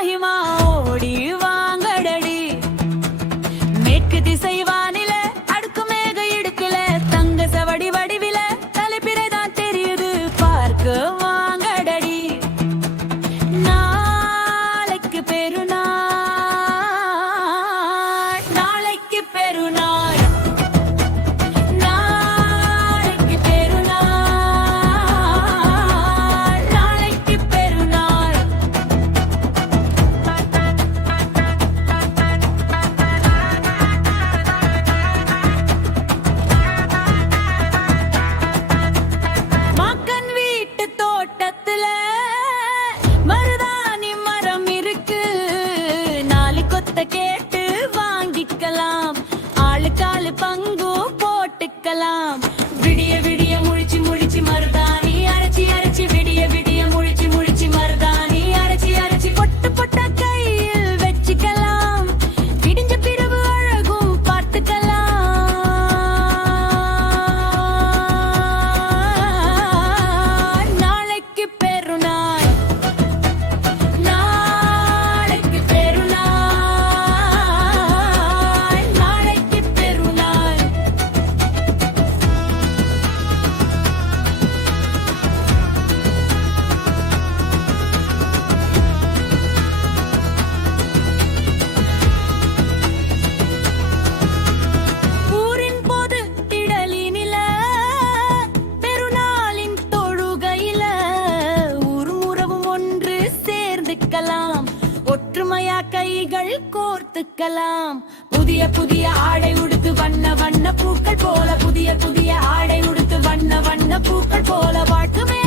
மாஹிமா ஓடி வாங்கடடி மேற்கு திசை வானில அடுக்கு மேக இடுக்குல தங்க சவடி வடிவில தலைப்பிறைதான் தெரியுது பார்க்க வாங்கடடி நாளைக்கு பெருநாள் நாளைக்கு பெருநாள் நாளைக்கு பெருநாள் நாளைக்கு பெருநாள் மாக்கன் வீட்டு தோட்டத்துல மருதாணி மரம் இருக்கு நாலு கொத்த கேட்டு வாங்கிக்கலாம் ஆளுக்காலு பங்கு போட்டுக்கலாம் விடிய விடிய முழிச்சு முழிச்சு மருதாணி அரைச்சி அரைச்சி விடிய விடிய முழிச்சு முழிச்சு மருதாணி அரைச்சி அரைச்சி பொட்டு பொட்ட கையில் வச்சுக்கலாம் விடிஞ்ச பிறகு அழகும் பார்த்துக்கலாம் நாளைக்கு பெருநாள் நாளைக்கு பெருநாள் நாளைக்கு பெருநாள் ஊரின் பொது திடலினில பெருநாளின் தொழுகையில ஊரும் உறவும் ஒன்று சேர்ந்துக்கலாம் ஒற்றுமையா கைகள் கோர்த்துக்கலாம் புதிய புதிய ஆடை உடுத்து வண்ண வண்ண பூக்கள் போல புதிய புதிய ஆடை உடுத்து வண்ண வண்ண பூக்கள் போல வாழ்த்துமே